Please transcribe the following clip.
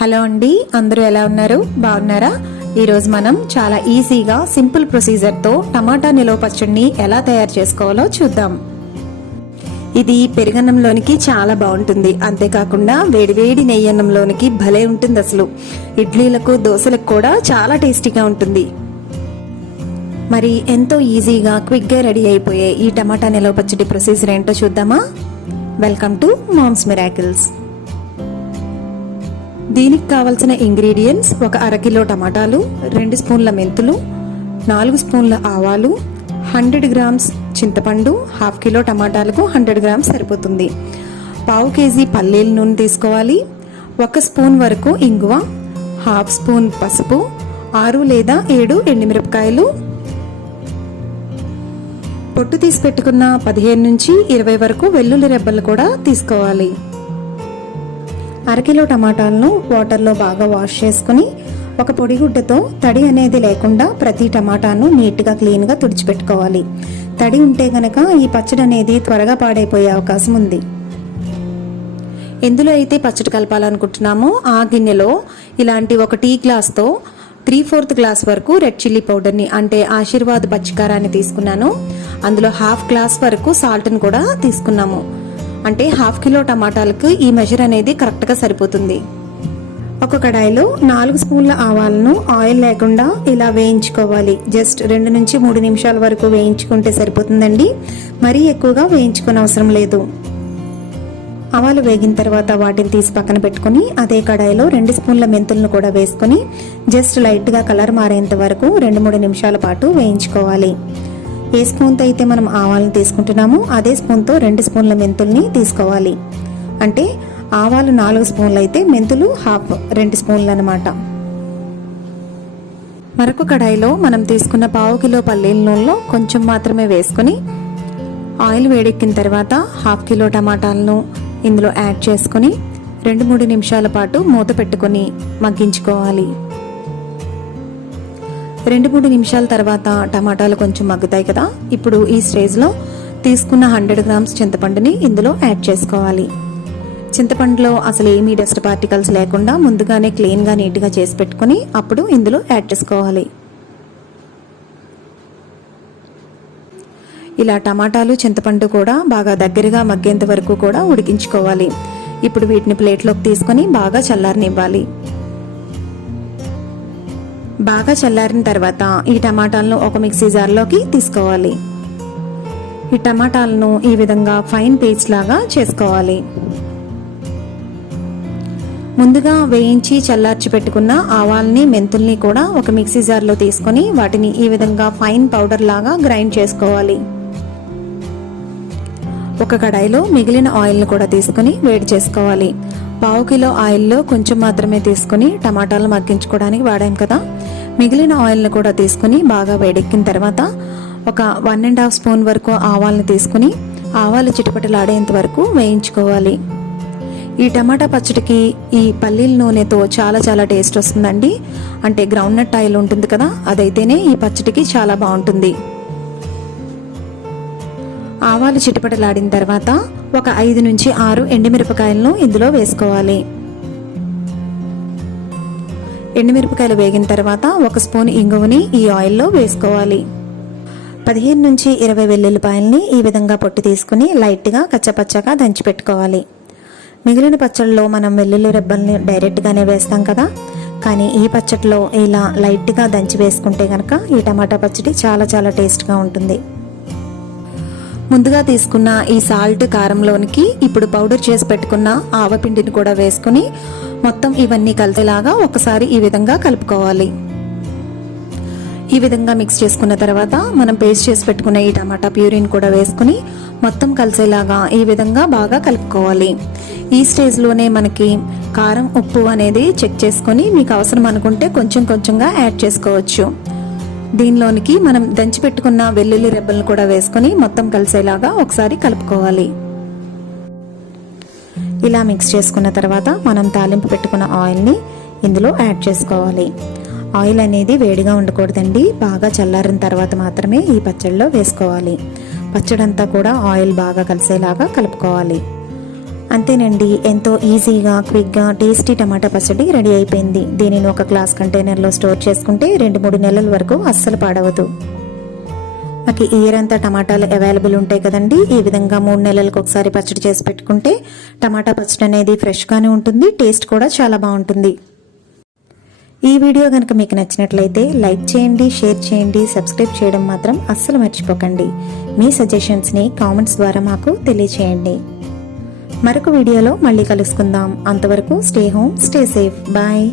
Hello అండి, అందరూ ఎలా ఉన్నారు? బాగున్నారా? ఈరోజు మనం చాలా ఈజీగా సింపుల్ ప్రొసీజర్తో టమాటా నిలవ పచ్చడిని ఎలా తయారు చేసుకోవాలో చూద్దాం. ఇది పెరుగన్నంలోనికి చాలా బాగుంటుంది. అంతేకాకుండా వేడివేడి నెయ్యన్నంలోనికి భలే ఉంటుంది. అసలు ఇడ్లీలకు దోశలకు కూడా చాలా టేస్టీగా ఉంటుంది. మరి ఎంతో ఈజీగా క్విక్గా రెడీ అయిపోయే ఈ టమాటా నిలవ పచ్చడి ప్రొసీజర్ ఏంటో చూద్దామా? Welcome to Mom's Miracles. దీనికి కావలసిన ఇంగ్రీడియంట్స్: ఒక అరకిలో టమాటాలు, 2 స్పూన్ల మెంతులు, 4 స్పూన్ల ఆవాలు, 100 గ్రామ్స్ చింతపండు. హాఫ్ కిలో టమాటాలకు 100 గ్రామ్స్ సరిపోతుంది. పావు కేజీ పల్లీల నూనె తీసుకోవాలి. 1 స్పూన్ వరకు ఇంగువ, హాఫ్ స్పూన్ పసుపు, 6 లేదా 7 ఎండుమిరపకాయలు, పొట్టు తీసి పెట్టుకున్న 15 నుంచి 20 వరకు వెల్లుల్లి రెబ్బలు కూడా తీసుకోవాలి. అరకిలో టమాటాలను వాటర్లో బాగా వాష్ చేసుకుని ఒక పొడిగుడ్డతో తడి అనేది లేకుండా ప్రతి టమాటాను నీట్గా క్లీన్గా తుడిచిపెట్టుకోవాలి. తడి ఉంటే గనక ఈ పచ్చడి అనేది త్వరగా పాడైపోయే అవకాశం ఉంది. ఎందులో అయితే పచ్చడి కలపాలనుకుంటున్నామో ఆ గిన్నెలో ఇలాంటి ఒక టీ గ్లాస్తో 3/4 గ్లాస్ వరకు రెడ్ చిల్లీ పౌడర్ని, అంటే ఆశీర్వాద్ పచ్చికారాన్ని తీసుకున్నాను. అందులో హాఫ్ గ్లాస్ వరకు సాల్ట్ని కూడా తీసుకున్నాము. అంటే హాఫ్ కిలో టమాటాలకు ఈ మెజర్ అనేది కరెక్ట్గా సరిపోతుంది. ఒక కడాయిలో 4 స్పూన్ల ఆవాలను ఆయిల్ లేకుండా ఇలా వేయించుకోవాలి. జస్ట్ 2 నుంచి 3 నిమిషాల వరకు వేయించుకుంటే సరిపోతుందండి. మరీ ఎక్కువగా వేయించుకునే అవసరం లేదు. ఆవాలు వేగిన తర్వాత వాటిని తీసి పక్కన పెట్టుకుని అదే కడాయిలో 2 స్పూన్ల మెంతులను కూడా వేసుకుని జస్ట్ లైట్గా కలర్ మారేంత వరకు 2-3 నిమిషాల పాటు వేయించుకోవాలి. ఏ స్పూన్తో అయితే మనం ఆవాలను తీసుకుంటున్నామో అదే స్పూన్తో 2 స్పూన్ల మెంతుల్ని తీసుకోవాలి. అంటే ఆవాలు 4 స్పూన్లు అయితే మెంతులు 2 స్పూన్లు అన్నమాట. మరొక కడాయిలో మనం తీసుకున్న పావు కిలో పల్లీల నూనెలో కొంచెం మాత్రమే వేసుకొని ఆయిల్ వేడెక్కిన తర్వాత హాఫ్ కిలో టమాటాలను ఇందులో యాడ్ చేసుకుని 2-3 నిమిషాల పాటు మూత పెట్టుకొని మగ్గించుకోవాలి. 2-3 నిమిషాల తర్వాత టమాటాలు కొంచెం మగ్గుతాయి కదా. ఇప్పుడు ఈ స్టేజ్లో తీసుకున్న 100 గ్రామ్స్ చింతపండుని ఇందులో యాడ్ చేసుకోవాలి. చింతపండులో అసలు ఏమీ డస్ట్ పార్టికల్స్ లేకుండా ముందుగానే క్లీన్గా నీట్గా చేసి పెట్టుకుని అప్పుడు ఇందులో యాడ్ చేసుకోవాలి. ఇలా టమాటాలు చింతపండు కూడా బాగా దగ్గరగా మగ్గేంత వరకు కూడా ఉడికించుకోవాలి. ఇప్పుడు వీటిని ప్లేట్లోకి తీసుకొని బాగా చల్లారనివ్వాలి. బాగా చల్లారిన తర్వాత ఈ టమాటాలను ఒక మిక్సీ జార్లోకి తీసుకోవాలి. ఈ టమాటాలను ఈ విధంగా ఫైన్ పేస్ట్ లాగా చేసుకోవాలి. ముందుగా వేయించి చల్లార్చి పెట్టుకున్న ఆవాల్ని మెంతుల్ని కూడా ఒక మిక్సీ జార్లో తీసుకొని వాటిని ఈ విధంగా ఫైన్ పౌడర్ లాగా గ్రైండ్ చేసుకోవాలి. ఒక కడాయిలో మిగిలిన ఆయిల్ని కూడా తీసుకుని వేడి చేసుకోవాలి. పావు కిలో ఆయిల్లో కొంచెం మాత్రమే తీసుకుని టమాటాలు మగ్గించుకోవడానికి వాడాం కదా. మిగిలిన ఆయిల్ని కూడా తీసుకుని బాగా వేడెక్కిన తర్వాత ఒక 1.5 స్పూన్ వరకు ఆవాలను తీసుకుని ఆవాలు చిటపటలాడేంత వరకు వేయించుకోవాలి. ఈ టమాటా పచ్చడికి ఈ పల్లీల నూనెతో చాలా చాలా టేస్ట్ వస్తుందండి. అంటే గ్రౌండ్నట్ ఆయిల్ ఉంటుంది కదా, అదైతేనే ఈ పచ్చడికి చాలా బాగుంటుంది. ఆవాలు చిటపటలాడిన తర్వాత ఒక 5 నుంచి 6 ఎండుమిరపకాయలను ఇందులో వేసుకోవాలి. ఎండుమిరపకాయలు వేగిన తర్వాత 1 స్పూన్ ఇంగువని ఈ ఆయిల్లో వేసుకోవాలి. 15 నుంచి 20 వెల్లుల్లిపాయల్ని ఈ విధంగా పొట్టు తీసుకుని లైట్గా కచ్చపచ్చగా దంచి పెట్టుకోవాలి. మిగిలిన పచ్చడిలో మనం వెల్లుల్లి రెబ్బల్ని డైరెక్ట్గానే వేస్తాం కదా, కానీ ఈ పచ్చడిలో ఇలా లైట్గా దంచి వేసుకుంటే కనుక ఈ టమాటా పచ్చడి చాలా చాలా టేస్ట్గా ఉంటుంది. ముందుగా తీసుకున్న ఈ సాల్ట్ కారంలోనికి ఇప్పుడు పౌడర్ చేసి పెట్టుకున్న ఆవపిండిని కూడా వేసుకుని మొత్తం ఇవన్నీ కలిసేలాగా ఒకసారి ఈ విధంగా కలుపుకోవాలి. ఈ విధంగా మిక్స్ చేసుకున్న తర్వాత మనం పేస్ట్ చేసి పెట్టుకున్న ఈ టమాటా ప్యూరీని కూడా వేసుకుని మొత్తం కలిసేలాగా ఈ విధంగా బాగా కలుపుకోవాలి. ఈ స్టేజ్లోనే మనకి కారం, ఉప్పు అనేది చెక్ చేసుకొని మీకు అవసరం అనుకుంటే కొంచెం కొంచెంగా యాడ్ చేసుకోవచ్చు. దీనిలోనికి మనం దంచి పెట్టుకున్న వెల్లుల్లి రెబ్బలను కూడా వేసుకొని మొత్తం కలిసేలాగా ఒకసారి కలుపుకోవాలి. ఇలా మిక్స్ చేసుకున్న తర్వాత మనం తాలింపు పెట్టుకున్న ఆయిల్ని ఇందులో యాడ్ చేసుకోవాలి. ఆయిల్ అనేది వేడిగా ఉండకూడదండి, బాగా చల్లారిన తర్వాత మాత్రమే ఈ పచ్చడిలో వేసుకోవాలి. పచ్చడంతా కూడా ఆయిల్ బాగా కలిసేలాగా కలుపుకోవాలి. అంతేనండి, ఎంతో ఈజీగా క్విక్గా టేస్టీ టమాటా పచ్చడి రెడీ అయిపోయింది. దీనిని ఒక గ్లాస్ కంటైనర్లో స్టోర్ చేసుకుంటే 2-3 నెలల వరకు అస్సలు పాడవదు. మాకు ఇయర్ అంతా టమాటాలు అవైలబుల్ ఉంటాయి కదండి. ఈ విధంగా 3 నెలలకు ఒకసారి పచ్చడి చేసి పెట్టుకుంటే టమాటా పచ్చడి అనేది ఫ్రెష్గానే ఉంటుంది, టేస్ట్ కూడా చాలా బాగుంటుంది. ఈ వీడియో కనుక మీకు నచ్చినట్లయితే లైక్ చేయండి, షేర్ చేయండి, సబ్స్క్రైబ్ చేయడం మాత్రం అస్సలు మర్చిపోకండి. మీ సజెషన్స్ని కామెంట్స్ ద్వారా మాకు తెలియచేయండి. మరొక వీడియోలో మళ్ళీ కలుసుకుందాం. అంతవరకు stay home, stay safe. Bye.